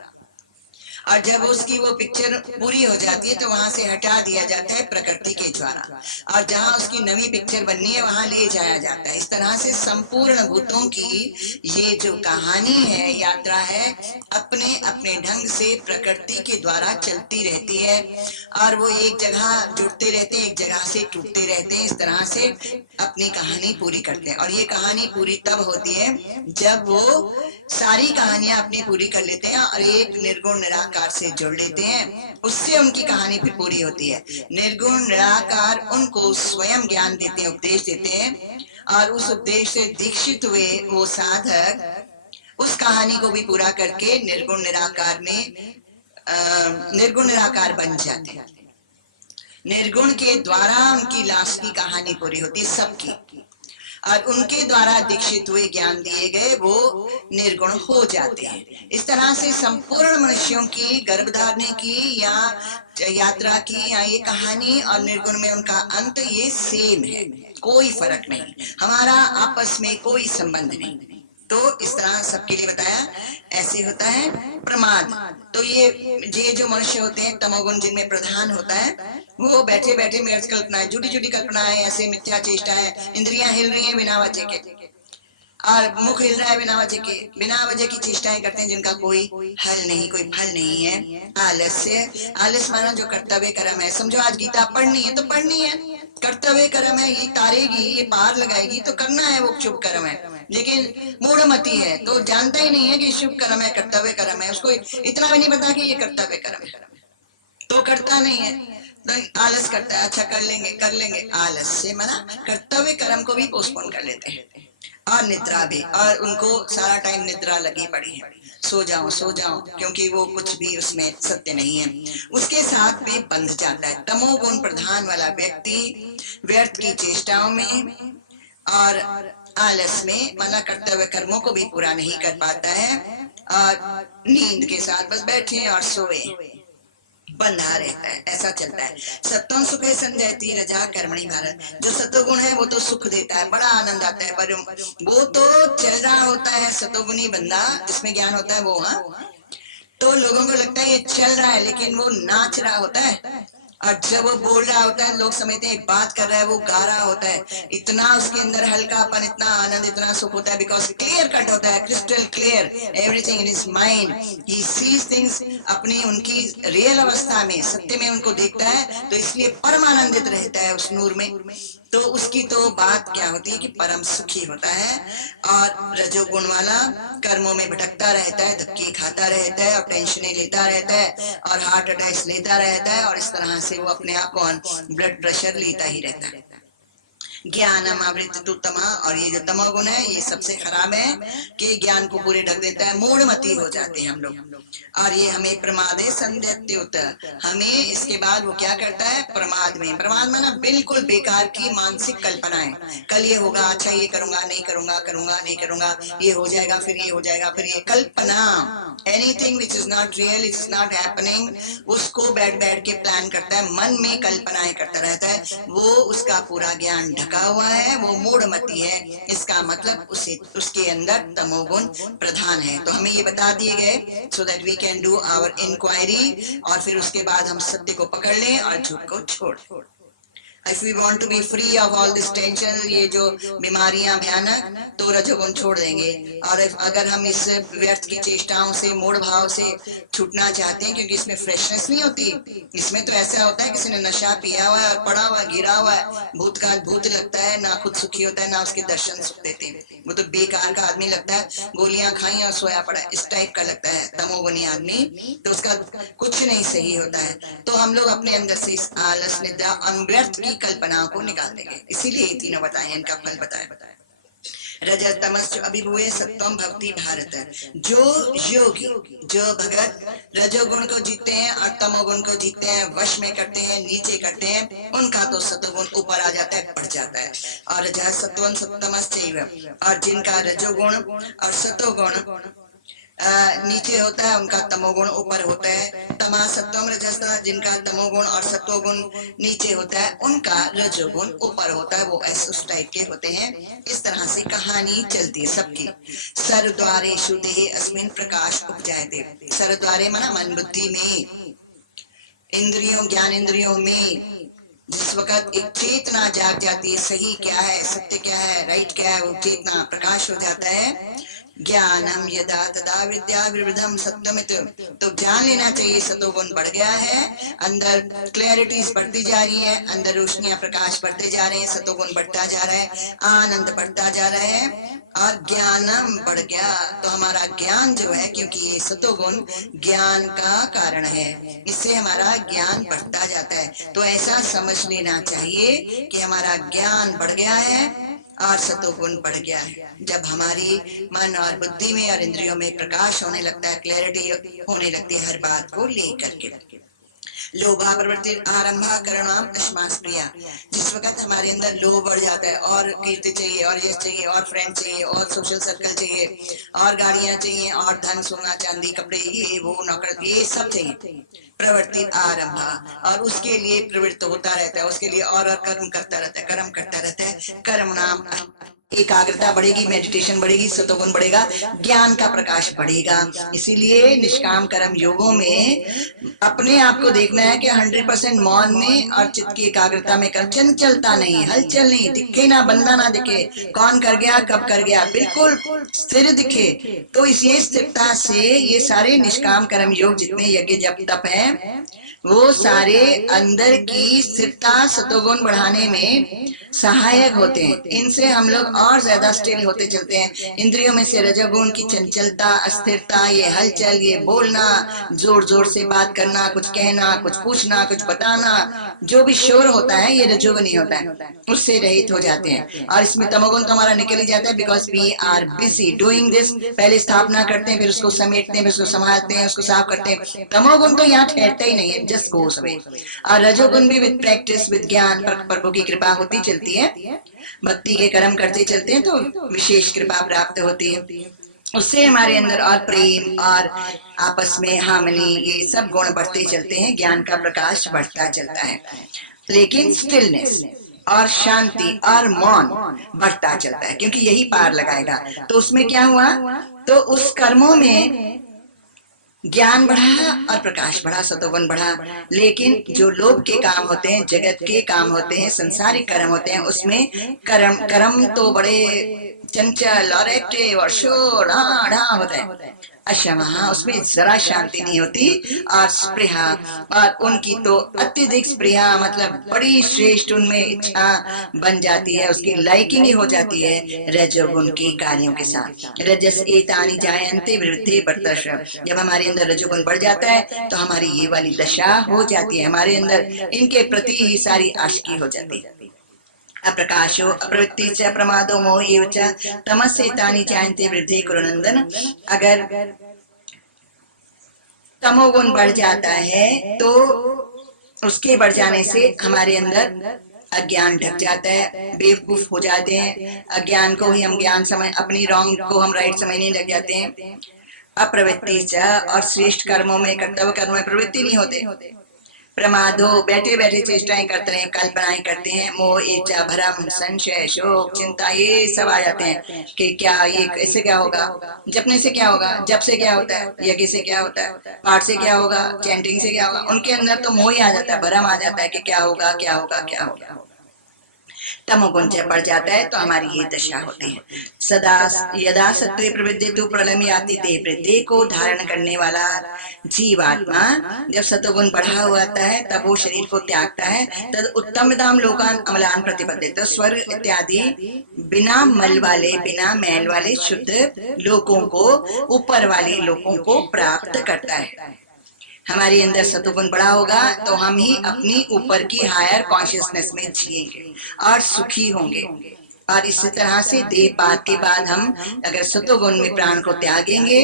और जब उसकी वो पिक्चर पूरी हो जाती है तो वहां से हटा दिया जाता है प्रकृति के द्वारा, और जहां उसकी नवी पिक्चर बननी है वहां ले जाया जाता है। इस तरह से संपूर्ण भूतों की ये जो कहानी है, यात्रा है, अपने अपने ढंग से प्रकृति के द्वारा चलती रहती है, और वो एक जगह जुड़ते रहते हैं, एक जगह से टूटते रहते हैं। इस तरह से अपनी कहानी पूरी करते हैं, और ये कहानी पूरी तब होती है जब वो सारी कहानियां अपनी पूरी कर लेते हैं और एक निर्गुण निराकार से जोड़ लेते हैं। उससे उनकी कहानी फिर पूरी होती है। निर्गुण निराकार उनको स्वयं ज्ञान देते हैं, उपदेश देते हैं, और उस उपदेश से दीक्षित हुए वो साधक उस कहानी को भी पूरा करके निर्गुण निराकार में निर्गुण निराकार बन जाते हैं। निर्गुण के द्वारा उनकी लास्ट की कहानी पूरी होती है सबकी, और उनके द्वारा दीक्षित हुए ज्ञान दिए गए वो निर्गुण हो जाते हैं। इस तरह से संपूर्ण मनुष्यों की गर्भधारणे की या यात्रा की या ये कहानी और निर्गुण में उनका अंत ये सेम है, कोई फर्क नहीं, हमारा आपस में कोई संबंध नहीं। तो इस तरह सबके लिए बताया। ऐसे होता है प्रमाद। तो ये जो मनुष्य होते हैं तमोगुण जिनमें प्रधान होता है, वो बैठे बैठे व्यर्थ कल्पनाएं, झूठी झूठी कल्पनाएं, ऐसे मिथ्या चेष्टा है, इंद्रियां हिल रही हैं बिना वजह के, और मुख हिल रहा है बिना वजह के, बिना वजह की चेष्टाएं करते हैं जिनका कोई हल नहीं, कोई फल नहीं है। आलस्य, आलस माना जो कर्तव्य कर्म है। समझो आज गीता पढ़नी है तो पढ़नी है, कर्तव्य कर्म है, ये तारेगी, ये पार लगाएगी तो करना है, वो शुभ कर्म है। लेकिन मूढ़मती है तो जानता ही नहीं है कि शुभ कर्म है, कर्तव्य कर्म है, उसको इतना भी नहीं पता कि ये कर्तव्य कर्म है, तो करता नहीं है, तो आलस करता है। अच्छा कर लेंगे, आलस से मना कर्तव्य कर्म को भी पोस्टपोन कर लेते हैं, और निद्रा भी, और उनको सारा टाइम निद्रा लगी पड़ी है, सो जाओ, क्योंकि वो कुछ भी उसमें सत्य नहीं है। उसके साथ में बंध जाता है। तमोगुण प्रधान वाला व्यक्ति व्यर्थ की चेष्टाओं में और आलस में, माना कर्तव्य कर्मों को भी पूरा नहीं कर पाता है, और नींद के साथ बस बैठे और सोए, बंधा रहता है, ऐसा चलता है। सत्वं सुखे संजयति रजा कर्मणि भारत। जो सत्वगुण है वो तो सुख देता है, बड़ा आनंद आता है, पर वो तो चल रहा होता है। सत्वगुणी बंदा जिसमें ज्ञान होता है वो, हाँ, तो लोगों को लगता है ये चल रहा है, लेकिन वो नाच रहा होता है, और जब वो बोल रहा होता है लोग समझते हैं बात कर रहा है, वो गा रहा होता है। इतना उसके अंदर हल्कापन, इतना आनंद, इतना सुख होता है, बिकॉज क्लियर कट होता है, crystal clear, everything in his mind, he sees things अपनी उनकी रियल अवस्था में, सत्य में उनको देखता है, तो इसलिए परम आनंदित रहता है उस नूर में। तो उसकी तो बात क्या होती है कि परम सुखी होता है। और रजोगुण वाला कर्मों में भटकता रहता है, धक्के खाता रहता है, और टेंशनें लेता रहता है, और हार्ट अटैक्स लेता रहता है, और इस तरह से वो अपने आप को ब्लड प्रेशर लेता ही रहता है। ज्ञानम आवृत्ति तमा, और ये जो तमोगुण है ये सबसे खराब है कि ज्ञान को पूरे ढक देता है, मूढ़मती हो जाते हैं हम लोग, और ये हमें प्रमादे संध्यत्युत, हमें इसके बाद वो क्या करता है, प्रमाद में, प्रमाद माना बिल्कुल बेकार की मानसिक कल्पनाएं, कल ये होगा, अच्छा ये करूंगा, नहीं करूंगा, करूंगा नहीं करूंगा, ये हो जाएगा, फिर ये हो जाएगा, फिर ये कल्पना, anything which is not real, it is not happening, उसको बैठ बैठ के प्लान करता है, मन में कल्पनाएं करता रहता है, वो उसका पूरा ज्ञान ढक ढका हुआ है वो मूढ़मती है, इसका मतलब उसे उसके अंदर तमोगुण प्रधान है। तो हमें ये बता दिए गए so that we can do our enquiry, और फिर उसके बाद हम सत्य को पकड़ लें और झूठ को छोड़। If we want to be free of all this tension, ये जो बीमारियां भयानक, तो रजोगुण छोड़ देंगे। और अगर हम इस व्यर्थ की चेष्टाओं से, मूढ़ भाव से छूटना चाहते हैं, क्योंकि इसमें फ्रेशनेस नहीं होती, इसमें तो ऐसा होता है किसी ने नशा पिया हुआ है और पड़ा हुआ गिरा हुआ है, भूत का भूत लगता है, ना खुद सुखी होता है ना उसके दर्शन सुख देते हैं, वो तो बेकार का आदमी लगता है, गोलियां खाई और सोया पड़ा, इस टाइप का लगता है तमोगुणी आदमी, तो उसका कुछ नहीं सही होता है। तो हम लोग अपने अंदर से इस आलस, निद्रा, अनव्यर्थ की कल्पनाओं को निकाल देंगे। इसीलिए ये तीनों बताए, इनका फल बताए। रजत तमस अभिभूय सत्वम भक्ति भारत, जो योगी, जो भगत रजोगुण को जीतते हैं और तमोगुण को जीतते हैं, वश में करते हैं, नीचे करते हैं, उनका तो सत्वगुण ऊपर आ जाता है, बढ़ जाता है। और रजः सत्वं सत्तमश्चैव, और जिनका रजोगुण और सत्वगुण नीचे होता है, उनका तमोगुण ऊपर होता है। तमा सत्वम रजस्तम, जिनका तमोगुण और सत्वगुण नीचे होता है, उनका रजोगुण ऊपर होता है, वो ऐसे उस टाइप के होते हैं। इस तरह से कहानी चलती है सबकी। सर्वद्वारेषु देहे अस्मिन् प्रकाश उपजायते, सर्वद्वारे माना मन बुद्धि में, इंद्रियों ज्ञान इंद्रियों में जिस वक्त एक चेतना जाग जाती है, सही क्या है, सत्य क्या है, राइट क्या है, वो चेतना प्रकाश हो जाता है। ज्ञानम यदा तदा विद्या विवृद्धम सत्वमित, तो जान लेना चाहिए सतोगुण बढ़ गया है, अंदर क्लैरिटीज बढ़ती जा रही है, अंदर रोशनियां प्रकाश बढ़ते जा रहे हैं, सतोगुण बढ़ता जा रहा है, आनंद बढ़ता जा रहा है, और ज्ञानम बढ़ गया, तो हमारा ज्ञान जो है, क्योंकि ये सतोगुण ज्ञान का कारण है, इससे हमारा ज्ञान बढ़ता जाता है। तो ऐसा समझ लेना चाहिए कि हमारा ज्ञान बढ़ गया है और सतोगुण बढ़ गया है। जब हमारी मन और बुद्धि में और इंद्रियों में प्रकाश होने लगता है, क्लैरिटी होने लगती है हर बात को लेकर के। लोभा प्रवृत्ति आरंभा करणाम तस्मात् प्रिया, जिस वक्त हमारे अंदर लोभ बढ़ जाता है, और कीर्ति चाहिए, और यश चाहिए, और फ्रेंड चाहिए, और सोशल सर्कल चाहिए, और गाड़ियां चाहिए, और धन सोना चांदी कपड़े, ये वो नौकर, ये सब चाहिए, प्रवृत्ति आरंभा, और उसके लिए प्रवृत्त होता रहता है, उसके लिए और कर्म करता रहता है, कर्म करता रहता है। कर्म नाम एकाग्रता बढ़ेगी, मेडिटेशन बढ़ेगी, सतोगुण बढ़ेगा, ज्ञान का प्रकाश बढ़ेगा। इसीलिए निष्काम कर्म योगों में अपने आप को देखना है कि 100% मौन में और चित्त की एकाग्रता में कर, चंचलता नहीं, हलचल नहीं, दिखे ना बंदा ना दिखे, कौन कर गया कब कर गया, बिल्कुल स्थिर दिखे। तो इसी स्थिरता से ये सारे निष्काम कर्म योग जितने यज्ञ जप तप है, वो सारे अंदर की स्थिरता सतोगुण बढ़ाने में सहायक होते हैं। इनसे हम लोग और ज्यादा स्थिर होते चलते हैं। इंद्रियों में से रजोगुण की चंचलता, अस्थिरता, ये हलचल, ये बोलना, जोर जोर से बात करना, कुछ कहना, कुछ पूछना, कुछ बताना, जो भी शोर होता है ये रजोगुण ही होता है, उससे रहित हो जाते हैं। और इसमें तमोगुण तो हमारा निकल ही जाता है, because we are busy doing this. पहले स्थापना करते हैं, फिर उसको समेटते हैं, फिर उसको संभालते हैं, उसको साफ करते हैं। तमोगुण तो यहाँ ठहरता ही नहीं है, जस्ट गोस अवे। और रजोगुण भी विद प्रैक्टिस, विद ज्ञान, प्रभु की कृपा होती चलती है, भक्ति के कर्म करते चलते हैं, तो विशेष कृपा प्राप्त होती है। उससे हमारे अंदर और प्रेम और आपस में हार्मनी, ये सब गुण बढ़ते चलते हैं, ज्ञान का प्रकाश बढ़ता चलता है। लेकिन स्टिलनेस और शांति और मौन बढ़ता चलता है, क्योंकि यही पार लगाएगा। तो उसमें क्या हुआ, तो उस कर्मों में ज्ञान बढ़ा और प्रकाश बढ़ा, सतोगुण बढ़ा। लेकिन जो लोभ के काम होते हैं, जगत के काम होते हैं, संसारिक कर्म होते हैं, उसमें कर्म तो बड़े चंचल और एक्टिव और शोर ढा होता है। अच्छा, वहां उसमें जरा शांति नहीं होती। और स्पृहा, और उनकी तो अत्यधिक स्पृहा, मतलब बड़ी श्रेष्ठ उनमें इच्छा बन जाती है, उसकी लाइकिंग ही हो जाती है रजोगुण के कार्यों के साथ। रजस एतानि जायन्ते वृद्धि वर्तश, जब हमारे अंदर रजोगुण बढ़ जाता है तो हमारी ये वाली दशा हो जाती है, हमारे अंदर इनके प्रति ही सारी आशिकी हो जाती है। अप्रकाशो अप्रवृत्ति च प्रमादो मोह एव च तमस्येतानि जायन्ते वृद्धि कुरुनंदन। अगर तमोगुण बढ़ जाता है तो उसके बढ़ जाने से हमारे अंदर अज्ञान ढक जाता है, बेवकूफ हो जाते हैं, अज्ञान को ही हम ज्ञान समझ, अपनी रॉन्ग को हम राइट समझने लग जाते हैं। अप्रवृत्ति च, और श्रेष्ठ कर्मों में, कर्तव्य कर्मों में प्रवृत्ति नहीं होते। प्रमादो, बैठे बैठे चेष्टाएं करते हैं, कल्पनाएं करते हैं, मोह, इच्छा, भ्रम, संशय, शोक, चिंता, ये सब आ जाते हैं कि क्या ये कैसे क्या होगा, जपने से क्या होगा, जप से क्या होता है, यज्ञ से क्या होता है, पाठ से क्या होगा, चैंटिंग से क्या होगा। उनके अंदर तो मोह ही आ जाता है, भ्रम आ जाता है कि क्या होगा क्या होगा क्या होगा। तमोगुण जब बढ़ जाता है तो हमारी ये दशा होती है। सदा यदा सत्वे प्रवृत्ति तो प्रलय आती ते प्रत्येक को धारण करने वाला जीवात्मा जब सतोगुण बढ़ा हुआ आता है तब वो शरीर को त्यागता है। तद उत्तम दाम लोकान अमलान प्रतिपद्य, तो स्वर्ग इत्यादि बिना मल वाले, बिना मैल वाले शुद्ध लोगों को, ऊपर वाले लोगों को प्राप्त करता है। हमारे अंदर सतोगुण बड़ा होगा तो हम ही अपनी ऊपर की हायर कॉन्शियसनेस में जिएंगे और सुखी होंगे। और इसी तरह से देह पात के बाद हम अगर सतोगुण में प्राण को त्यागेंगे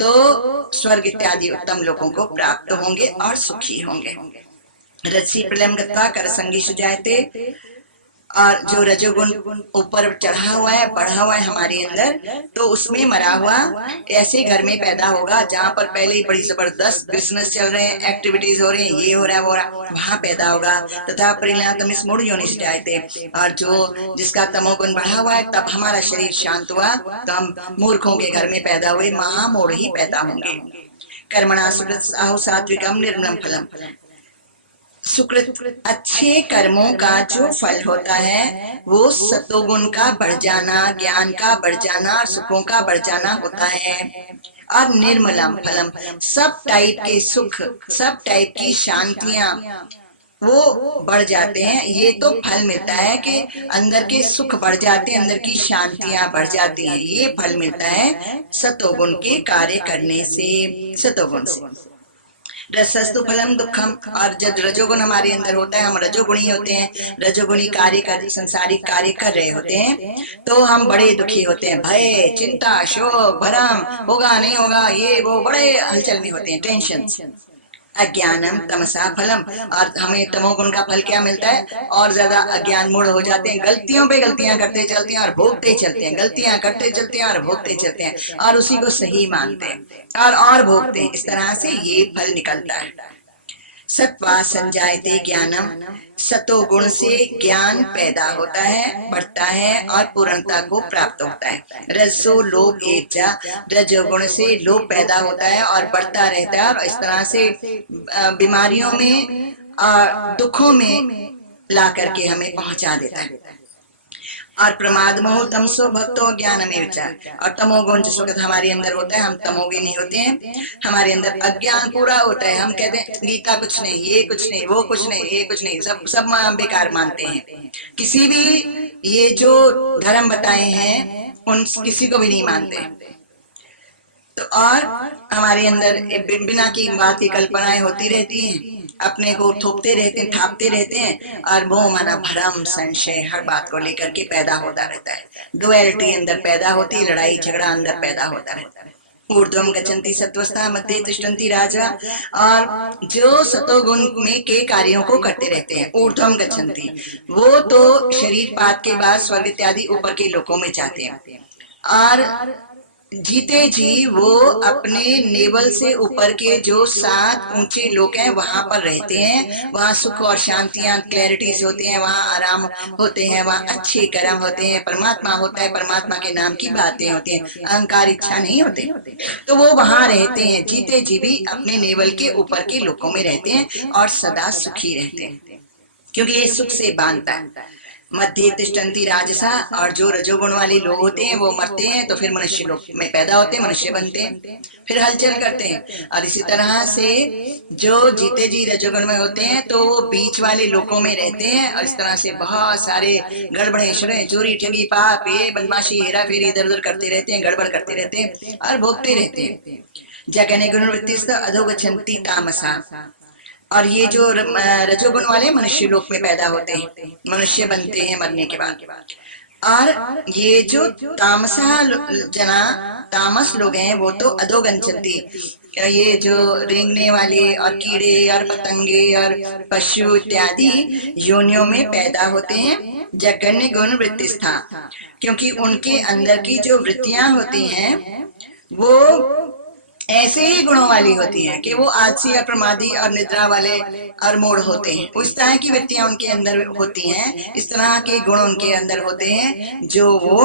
तो स्वर्ग इत्यादि उत्तम लोगों को प्राप्त होंगे और सुखी होंगे। रज्जि प्रलयम गत्वा करसंगी सुजायते, और जो रजोगुण ऊपर चढ़ा हुआ है, बढ़ा हुआ है हमारे अंदर, तो उसमें मरा हुआ ऐसे घर में पैदा होगा जहाँ पर पहले ही बड़ी जबरदस्त बिजनेस चल रहे हैं, एक्टिविटीज हो रही हैं, ये हो रहा है वो हो रहा है, वहाँ पैदा होगा। तथा परिणाम इस मूढ़ योनि से जाते, और जो जिसका तमोगुण बढ़ा हुआ है तब हमारा शरीर शांत हुआ तो हम मूर्खों के घर में पैदा हुए, महामूढ़ ही पैदा होंगे। कर्मणा सुकृत साहु सात्विकम निर्मलम फलम, सुकृत अच्छे कर्मों का जो फल होता है वो सतोगुण का बढ़ जाना, ज्ञान का बढ़ जाना, सुखों का बढ़ जाना होता है। और निर्मलम फलम, सब टाइप के सुख, सब टाइप की शांतियां वो बढ़ जाते हैं। ये तो फल मिलता है कि अंदर के सुख बढ़ जाते हैं, अंदर की शांतियां बढ़ जाती हैं, ये फल मिलता है सतोगुण के कार्य करने से, सतोगुण से। रसस्तु फलम दुखम, और जब रजोगुण हमारे अंदर होता है, हम रजोगुणी होते हैं, रजोगुणी कार्य कर, संसारिक कार्य कर रहे होते हैं तो हम बड़े दुखी होते हैं, भय, चिंता, शोक, भरम, होगा नहीं होगा, ये वो, बड़े हलचल में होते हैं, टेंशन। अज्ञानम तमसा फलम, और हमें तमोगुण का फल क्या मिलता है, और ज्यादा अज्ञान मूढ़ हो जाते हैं, गलतियों पे गलतियां करते चलते हैं और भोगते चलते हैं, गलतियां करते चलते हैं और भोगते चलते हैं, और उसी को सही मानते हैं और भोगते हैं। इस तरह से ये फल निकलता है। सत्वा संजायते ज्ञानम, सतोगुण से ज्ञान पैदा होता है, बढ़ता है और पूर्णता को प्राप्त होता है। रजो लोभ एवचा, रजोगुण से लोभ पैदा होता है और बढ़ता रहता है, और इस तरह से बीमारियों में और दुखों में ला करके हमें पहुंचा देता है। और प्रमाद मोह तमसो भक्तो ज्ञान में विचार, और तमोगुण जिस वक्त हमारे अंदर होता है हम तमोगुणी होते हैं, हमारे अंदर अज्ञान पूरा होता है, हम कहते हैं गीता कुछ नहीं, ये कुछ नहीं, वो कुछ नहीं, ये कुछ नहीं, सब सब बेकार मानते हैं, किसी भी ये जो धर्म बताए हैं उन किसी को भी नहीं मानते। तो और हमारे अंदर बिना की बात की कल्पनाएं होती रहती हैं, अपने को थोपते रहते हैं, ठापते रहते हैं, और मोह माना भ्रम, संशय हर बात को लेकर के पैदा होता रहता है। डुअलिटी अंदर पैदा होती है, लड़ाई झगड़ा अंदर पैदा होता रहता है। ऊर्ध्वम गच्छन्ति सत्वस्था मध्य तिष्ठन्ति राजा, और जो सतोगुण में के कार्यों को करते रहते हैं, ऊर्ध्वम गच्छन्ति, वो तो शरीर पात के बाद स्वर्ग इत्यादि ऊपर के लोकों में जाते हैं, और जीते जी वो अपने नेवल से ऊपर के जो 7 ऊंचे लोक हैं वहां पर रहते हैं, वहां सुख और शांतियां, क्लैरिटीज होते हैं, वहां आराम होते हैं, वहां अच्छे कर्म होते हैं, परमात्मा होता है, परमात्मा के नाम की बातें होती हैं, अहंकार इच्छा नहीं होते, तो वो वहां रहते हैं, जीते जी भी अपने नेवल के ऊपर के लोकों में रहते हैं और सदा सुखी रहते हैं, क्योंकि ये सुख से बांधता है। मध्य तिष्ठन्ति राजसा, और जो रजोगुण वाले लोग होते हैं वो मरते हैं तो फिर मनुष्य लोग में पैदा होते हैं, मनुष्य बनते हैं, फिर हलचल करते हैं। और इसी तरह से जो जीते जी रजोगुण में होते हैं तो वो बीच वाले लोकों में रहते हैं, और इस तरह से बहुत सारे गड़बड़े शुड़े, चोरी ठगी पाप, ये बदमाशी, हेरा फेरी इधर उधर करते रहते हैं, गड़बड़ करते रहते हैं और भोगते रहते हैं। जगने गुण वृत्ति अधोगच्छन्ति तामसा, और ये जो रजोगुण वाले मनुष्य लोक में पैदा होते हैं, मनुष्य बनते हैं मरने के बाद। और ये जो तामसा जना, तामस लोग हैं वो तो अधोगच्छन्ति, ये जो रेंगने वाले और कीड़े और पतंगे और पशु इत्यादि योनियों में पैदा होते हैं। जगन्य गुण वृत्ति स्था, क्योंकि उनके अंदर की जो वृत्तियां होती हैं वो ऐसे ही गुणों वाली होती हैं कि वो आलसी और प्रमादी और निद्रा वाले और मूढ़ होते हैं। उस तरह की व्यक्तियां उनके अंदर होती हैं, इस तरह के गुण उनके अंदर होते हैं जो वो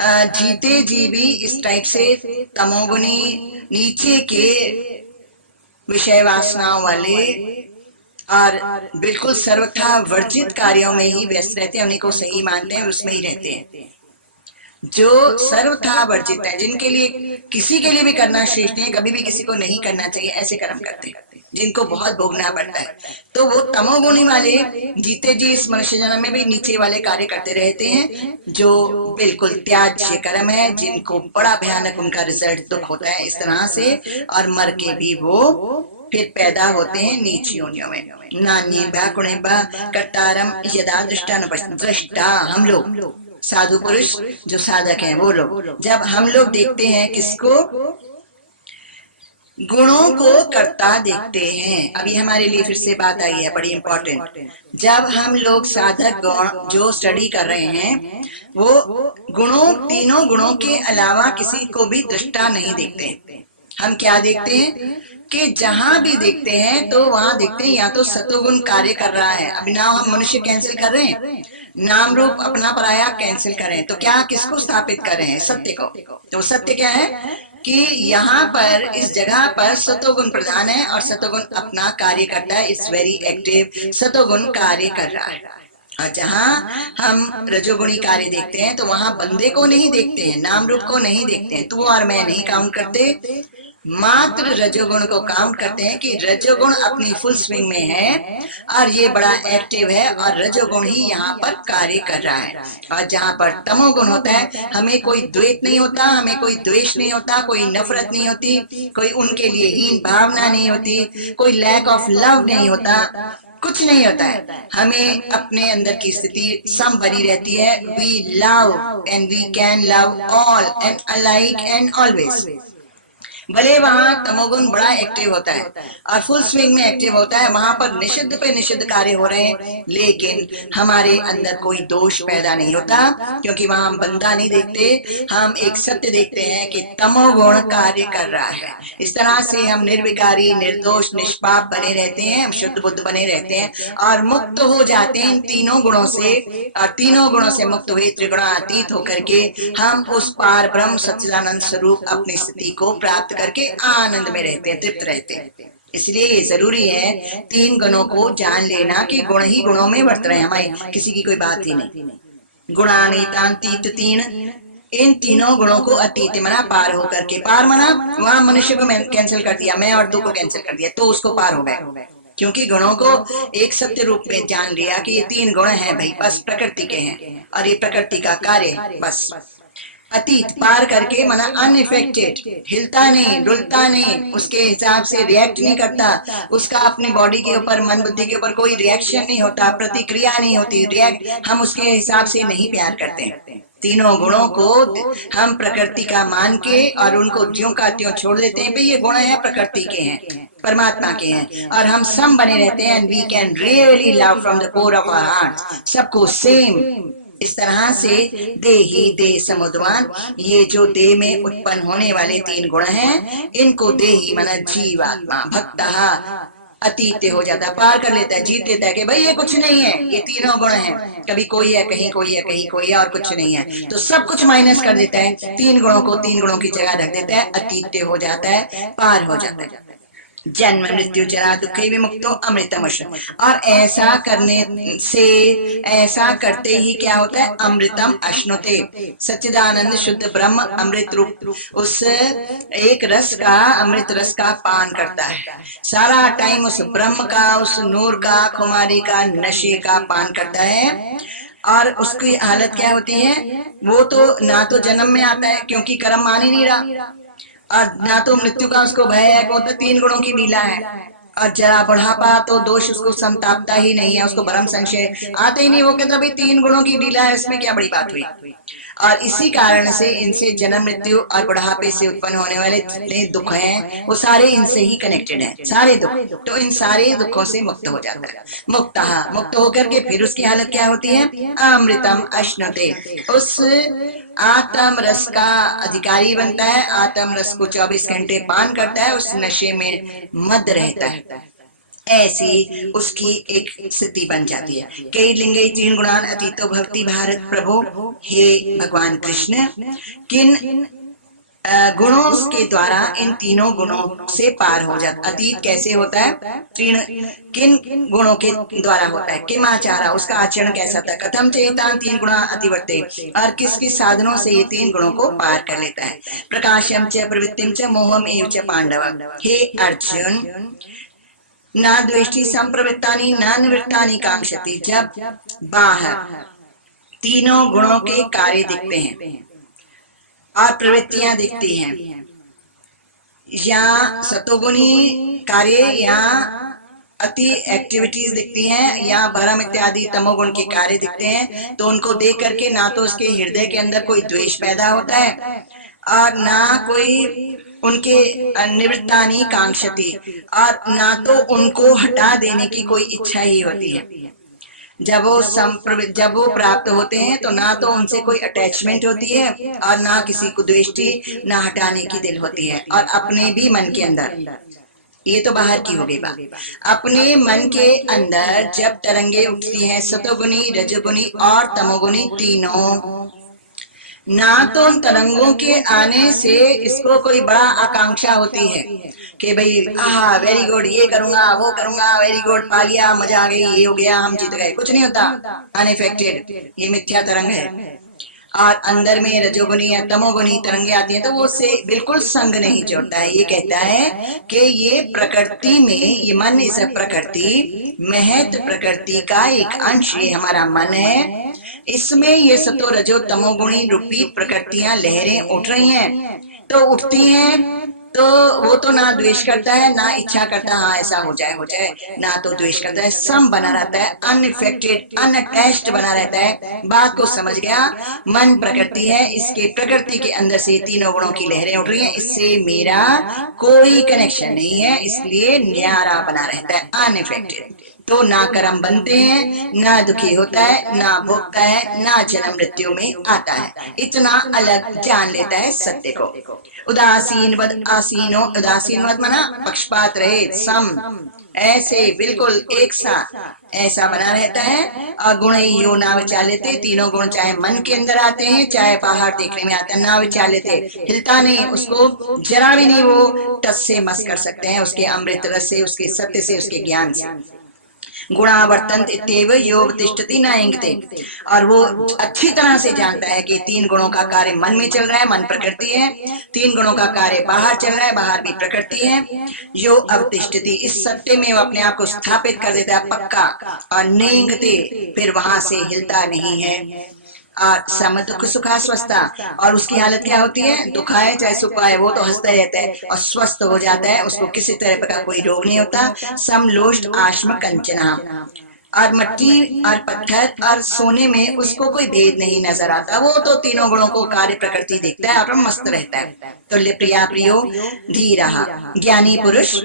जीते जी भी इस टाइप से तमोगुनी नीचे के विषय वासनाओं वाले और बिल्कुल सर्वथा वर्जित कार्यों में ही व्यस्त रहते हैं, उन्हीं को सही मानते हैं, उसमें ही रहते हैं। जो सर्वथा वर्जित है, जिनके लिए किसी के लिए भी करना श्रेष्ठ है, कभी भी किसी को नहीं करना चाहिए, ऐसे कर्म करते हैं जिनको बहुत भोगना पड़ता है, तो वो तमोगुणी वाले जीते जी इस मनुष्य जन्म में भी नीचे वाले कार्य करते रहते हैं, जो बिल्कुल त्याज्य कर्म है, जिनको बड़ा भयानक उनका रिजल्ट दुख होता है इस तरह से, और मर के भी वो फिर पैदा होते हैं नीच योनियों में। नान्ये भाकुणे बा कर्तारम यदा दृष्टा न दृष्टा, हम लोग साधु पुरुष जो साधक हैं वो लोग, जब हम लोग देखते हैं किसको, गुणों को कर्ता देखते हैं। अभी हमारे लिए फिर से बात आई है बड़ी इंपॉर्टेंट, जब हम लोग साधक गण जो स्टडी कर रहे हैं वो गुणों, तीनों गुणों के अलावा किसी को भी दृष्टा नहीं देखते। हम क्या देखते हैं कि जहां भी देखते हैं तो वहां देखते हैं या तो सतोगुण कार्य कर रहा है। अभी नाम हम मनुष्य कैंसिल कर रहे हैं, नाम रूप अपना पराया कैंसिल कर रहे हैं, तो क्या किसको स्थापित कर रहे हैं, सत्य को। तो सत्य क्या है कि यहाँ पर इस जगह पर सतोगुण प्रधान है और सतोगुण अपना कार्य करता है, इट्स वेरी एक्टिव, सतोगुण कार्य कर रहा है। और जहाँ हम रजोगुणी कार्य देखते हैं तो वहां बंदे को नहीं देखते हैं, नाम रूप को नहीं देखते हैं, तू और मैं नहीं काउंट करते, मात्र रजोगुण को काउंट करते हैं कि रजोगुण अपनी फुल स्विंग में है और ये बड़ा एक्टिव है और रजोगुण ही यहाँ पर कार्य कर रहा है। और जहाँ पर तमोगुण होता है हमें कोई द्वेष नहीं होता, हमें कोई द्वेष नहीं होता, कोई नफरत नहीं होती, कोई उनके लिए हीन भावना नहीं होती, कोई लैक ऑफ लव नहीं होता, कुछ नहीं होता है। हमें अपने अंदर की स्थिति सम बनी रहती है। We love and we can love all and alike and always. भले वहां तमोगुण बड़ा एक्टिव होता है और फुल स्विंग में एक्टिव होता है, वहां पर निषिद्ध पे निषिद्ध कार्य हो रहे हैं, लेकिन हमारे अंदर कोई दोष पैदा नहीं होता, क्योंकि वहां हम बंदा नहीं देखते, हम एक सत्य देखते हैं कि तमोगुण कार्य कर रहा है। इस तरह से हम निर्विकारी, निर्दोष, निष्पाप बने रहते हैं, हम शुद्ध बुद्ध बने रहते हैं और मुक्त हो जाते हैं इन तीनों गुणों से। और तीनों गुणों से मुक्त हुए त्रिगुणातीत होकर के हम उस पार ब्रह्म सच्चिदानंद स्वरूप अपनी स्थिति को प्राप्त करके आनंद में रहते हैं, तृप्त रहते हैं। इसलिए ये जरूरी है तीन गुणों को जान लेना कि गुण ही गुणों में वर्त रहे हैं, हमारी किसी की कोई बात ही नहीं। गुणानीतांतीत तीन, इन तीनों गुणों को अतीत मना पार होकर के, पार मना वहां मनुष्य को कैंसिल कर दिया, मैं और तू को कैंसिल कर दिया, तो उसको पार हो गए, क्योंकि गुणों को एक सत्य रूप में जान लिया कि ये तीन गुण हैं भाई, बस प्रकृति के हैं और ये प्रकृति का कार्य, बस अतीत पार करके मना अनइफेक्टेड, हिलता नहीं, डुलता नहीं, उसके हिसाब से रिएक्ट नहीं करता, उसका अपनी बॉडी के ऊपर, मन बुद्धि के ऊपर कोई रिएक्शन नहीं होता, प्रतिक्रिया नहीं होती, रिएक्ट हम उसके हिसाब से नहीं प्यार करते हैं। तीनों गुणों को हम प्रकृति का मान के और उनको ज्यों का त्यों छोड़ देते हैं, ये गुण है प्रकृति के हैं, परमात्मा के हैं, और हम सम बने रहते हैं। We can really love from the core of our heart, सबको सेम। इस तरह से देही देह समुद्रवान, ये जो देह में उत्पन्न होने वाले तीन गुण हैं, इनको देही माना जीवात्मा, भक्तः अतीत हो जाता है, पार कर लेता है, जीत लेता है कि भाई ये कुछ नहीं है, ये तीनों गुण हैं, कभी कोई है, कहीं कोई है, कहीं कोई है और कुछ नहीं है, तो सब कुछ माइनस कर देता है, तीन गुणों को तीन गुणों की जगह रख देता है, अतीत हो जाता है, पार हो जाता है। जन्म मृत्यु जरा दुख विमुक्तो अमृतम। और ऐसा करने से, ऐसा करते ही क्या होता है, अमृतम अश्नुते, सच्चिदानंद शुद्ध ब्रह्म अमृत रूप उस एक रस का, अमृत रस का पान करता है, सारा टाइम उस ब्रह्म का, उस नूर का, खुमारी का, नशे का पान करता है। और उसकी हालत क्या होती है, वो तो ना तो जन्म में आता है क्योंकि कर्म मान ही नहीं रहा, और ना तो मृत्यु का उसको भय है, वो तो तीन गुणों की लीला है, और जरा बढ़ापा तो दोष उसको संतापता ही नहीं है, उसको भ्रम संशय आते ही नहीं, वो कहता भाई तीन गुणों की लीला है, इसमें क्या बड़ी बात हुई। और इसी कारण से इनसे जन्म मृत्यु और बुढ़ापे से उत्पन्न होने वाले जितने दुख हैं वो सारे इनसे ही कनेक्टेड हैं, सारे दुख। तो इन सारे दुखों से मुक्त हो जाता है। मुक्त होकर के फिर उसकी हालत क्या होती है? अमृतम अश्नुते, उस आत्म रस का अधिकारी बनता है, आत्म रस को 24 घंटे पान करता है, उस नशे में मद रहता है। ऐसी उसकी एक स्थिति बन जाती है। कई लिंगे तीन गुणान अतीतो भक्ति भारत प्रभु, हे भगवान कृष्ण, किन गुणों के द्वारा इन तीनों गुणों से पार हो जाता। अतीत कैसे होता है? किन गुणों के द्वारा होता है? किम आचारा, उसका आचरण कैसा था? कथम चेतान तीन गुणा अतिवर्ते, और किस किस साधनों से ये तीन गुणों को पार कर लेता है? प्रकाशम च प्रवृत्तिम च मोहम एव च पांडव, हे अर्जुन, ना द्वेष्टि संप्रवृत्तानि ना निवृत्तानि कांक्षति। जब बाहर तीनों गुणों के कार्य दिखते हैं और प्रवृत्तियां दिखती हैं, या सतोगुणी कार्य या अति एक्टिविटीज दिखती हैं, या भरम इत्यादि तमोगुण के कार्य दिखते हैं, तो उनको देख करके ना तो उसके हृदय के अंदर कोई द्वेष पैदा होता है और ना कोई उनके निवृत्तानि कांक्षति, और ना तो उनको हटा देने की कोई इच्छा ही होती है। जब वो प्राप्त होते हैं तो ना तो उनसे कोई अटैचमेंट होती है और ना किसी को द्वेष्टि, ना हटाने की दिल होती है। और अपने भी मन के अंदर, ये तो बाहर की हो गई बात, अपने मन के अंदर जब तरंगे उठती हैं, सतोगुणी, रजोगुणी और तमोगुणी तीनों, ना तो उन तरंगों के आने से इसको कोई बड़ा आकांक्षा होती है कि भाई वेरी गुड, ये करूंगा वो करूंगा, वेरी गुड, पा लिया, मजा आ गई, ये हो गया, हम जीत गए। कुछ नहीं होता, अनइफेक्टेड, ये मिथ्या तरंग है। और अंदर में रजोगुणी या तमोगुणी तरंगे आती हैं तो वो उससे बिल्कुल संग नहीं जोड़ता है। ये कहता है कि ये प्रकृति में, ये मन इस प्रकृति, महत प्रकृति का एक अंश ये हमारा मन है। इसमें ये सतो रजो तमोगुणी रूपी प्रकृतियां, लहरें उठ रही हैं, तो उठती हैं तो वो तो ना द्वेष करता है ना इच्छा करता हाँ ऐसा हो जाए, ना तो द्वेष करता है, सम बना रहता है, अनइफेक्टेड, अनअटैच्ड बना रहता है। बात को समझ गया, मन प्रकृति है, इसके प्रकृति के अंदर से तीनों गुणों की लहरें उठ रही हैं, इससे मेरा कोई कनेक्शन नहीं है, इसलिए न्यारा बना रहता है, अनइफेक्टेड। तो ना कर्म बनते हैं, ना दुखी होता है, ना भोगता है, ना जन्म मृत्यु में आता है। इतना अलग जान लेता है सत्य को। उदासीन वद आसीनो, उदासीन वद मना पक्षपात रहित, सम, ऐसे बिल्कुल एक साथ ऐसा बना रहता है। और गुण यो ना विचालिते, तीनों गुण चाहे मन के अंदर आते हैं चाहे बाहर देखने में आते हैं, ना विचालिते, हिलता नहीं, उसको जरा भी नहीं वो टस से मस कर सकते हैं, उसके अमृत रस से, उसके सत्य से, उसके ज्ञान से। गुणावर्तन्त इत्येव यो तिष्ठति न इंगते, और वो अच्छी तरह से जानता है कि तीन गुणों का कार्य मन में चल रहा है, मन प्रकृति है, तीन गुणों का कार्य बाहर चल रहा है, बाहर भी प्रकृति है। यो अवतिष्ठति, इस सत्य में वो अपने आप को स्थापित कर देता है पक्का, और नेंगते, फिर वहां से हिलता नहीं है। और सम दुख सुखा स्वस्था, और उसकी हालत क्या होती है? दुख आए चाहे सुख आए वो तो हंसता रहता है और स्वस्थ हो जाता है, उसको किसी तरह का कोई रोग नहीं होता। समलोष्ट आश्म कंचना, और मिट्टी और पत्थर और सोने में उसको कोई भेद नहीं नजर आता, वो तो तीनों गुणों को कार्य प्रकृति देखता है और मस्त रहता है। तुल्य प्रिया प्रियो धीरहा, ज्ञानी पुरुष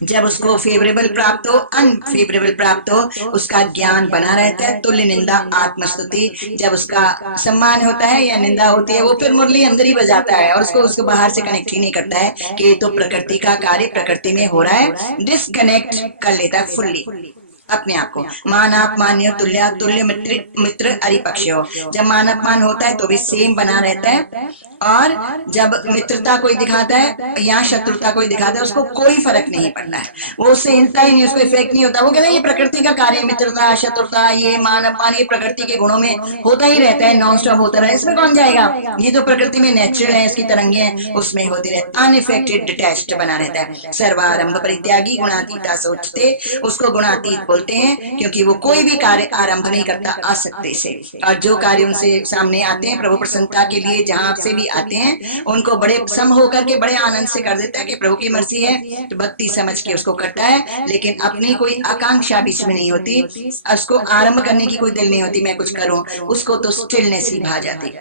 जब उसको फेवरेबल प्राप्त हो, अनफेवरेबल प्राप्त हो, उसका ज्ञान बना रहता है। तुल्य निंदा आत्मस्तुति, जब उसका सम्मान होता है या निंदा होती है वो फिर मुरली अंदर ही बजाता है और उसको बाहर से कनेक्ट ही नहीं करता है कि ये तो प्रकृति का कार्य प्रकृति में हो रहा है, डिस्कनेक्ट कर लेता है फुल्ली अपने आप को। मान अपमान तुल्य, तुल्य मित्र अरिपक्षो, जब मान अपमान होता है तो भी सेम बना रहता है, और जब मित्रता कोई दिखाता है या शत्रुता कोई दिखाता है उसको कोई फर्क नहीं पड़ता है, वो उससे हिलता ही नहीं, उसको इफेक्ट नहीं होता। वो कहता है ये प्रकृति का कार्य, मित्रता शत्रुता ये मान अपमान ये प्रकृति के गुणों में होता ही रहता है, नॉन स्टॉप होता रहे, इसमें कौन जाएगा, ये तो प्रकृति में नेचुरल है, इसकी तरंगे हैं, उसमें होती रहती, अनइफेक्टेड डिटैच्ड बना रहता है। सर्वारंभ परित्यागी गुणातीता सोचते, उसको गुणातीत बोलते हैं क्योंकि वो कोई भी कार्य आरंभ नहीं करता आसक्ति से, और जो कार्य उनसे सामने आते हैं प्रभु प्रसन्नता के लिए जहां से भी आते हैं उनको बड़े सम होकर के बड़े आनंद से कर देता है कि प्रभु की मर्जी है तो भक्ति समझ के उसको करता है, लेकिन अपनी कोई आकांक्षा बीच में नहीं होती, उसको आरंभ करने की कोई दिल नहीं होती मैं कुछ करूं, उसको तो स्टिलनेस ही भा जाती।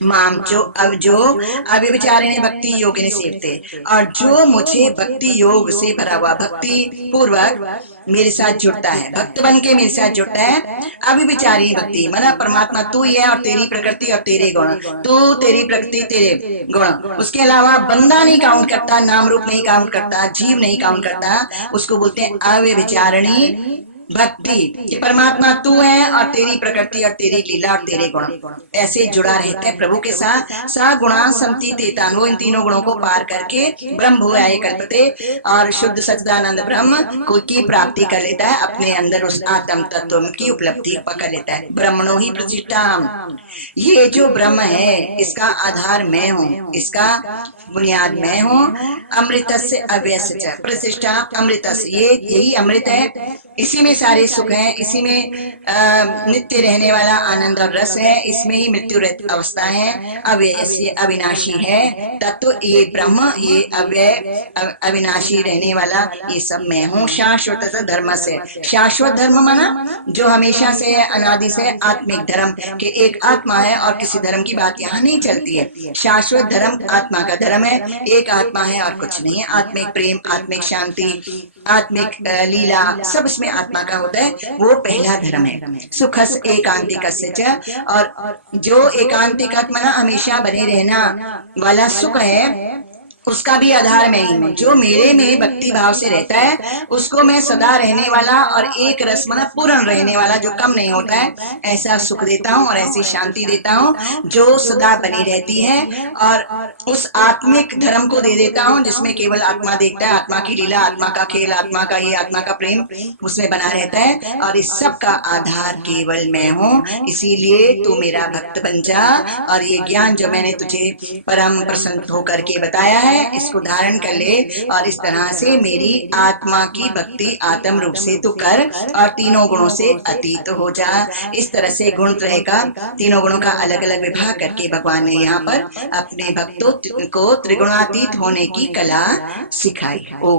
माम जो अव्यभिचारिणी भक्ति योग ने सेवते, और जो मुझे भक्ति योग से भरा हुआ भक्ति पूर्वक मेरे साथ जुड़ता है, भक्त बन के मेरे साथ जुड़ता है। अव्यभिचारिणी भक्ति माना परमात्मा तू ही है और तेरी प्रकृति और तेरे गुण, तू तेरी प्रकृति तेरे गुण, उसके अलावा बंदा नहीं काउंट करता, नाम रूप नहीं काउंट करता, जीव नहीं काउंट करता, उसको बोलते हैं अव्यभिचारिणी भक्ति कि परमात्मा तू है और तेरी प्रकृति और तेरी लीला और तेरे गुण ऐसे जुड़ा रहता है प्रभु के साथ। सा गुणा संति तेतान, वो इन तीनों गुणों को पार करके ब्रह्म भूयाय कल्पते और शुद्ध सच्चिदानंद ब्रह्म को की प्राप्ति कर लेता है, अपने अंदर उस आत्म तत्व की उपलब्धि पकड़ लेता है। ब्रह्मणो ही प्रतिष्ठा, ये जो ब्रह्म है इसका आधार मैं हूँ, इसका बुनियाद मैं हूँ। अमृत से अव्यय प्रतिष्ठा, अमृत ये यही अमृत है, इसी में सारे सुख हैं, इसी में नित्य रहने वाला आनंद और रस है, इसमें ही मृत्यु रहित अवस्था है, अव्यय अविनाशी है तत्व ये ब्रह्म, ये अव्यय अविनाशी रहने वाला ये सब मैं हूँ। शाश्वत धर्म से, शाश्वत धर्म माना जो हमेशा से है, अनादि से, आत्मिक धर्म के एक आत्मा है और किसी धर्म की बात यहाँ नहीं चलती है। शाश्वत धर्म आत्मा का धर्म है, एक आत्मा है और कुछ नहीं है। आत्मिक प्रेम, आत्मिक शांति, आत्मिक लीला सब इसमें आत्मा का होता है, वो पहला धर्म है। सुखस एकांतिकस्य च, और जो एकांतिक आत्मा हमेशा बने रहना वाला सुख है उसका भी आधार मैं ही हूँ। जो मेरे में भक्ति भाव से रहता है उसको मैं सदा रहने वाला और एक रस मना पूर्ण रहने वाला जो कम नहीं होता है ऐसा सुख देता हूँ और ऐसी शांति देता हूँ जो सदा बनी रहती है, और उस आत्मिक धर्म को दे देता हूँ जिसमें केवल आत्मा देखता है, आत्मा की लीला, आत्मा का खेल, आत्मा का ये, आत्मा का प्रेम उसमें बना रहता है, और इस सब का आधार केवल मैं हूँ। इसीलिए तू मेरा भक्त बन जा और ये ज्ञान जो मैंने तुझे परम प्रसन्न होकर के बताया है इसको धारण कर ले, और इस तरह से मेरी आत्मा की भक्ति आत्म रूप से तू कर और तीनों गुणों से अतीत हो जा। इस तरह से गुण त्रय का, तीनों गुणों का अलग अलग विभाग करके भगवान ने यहाँ पर अपने भक्तों को त्रिगुणातीत होने की कला सिखाई। ओ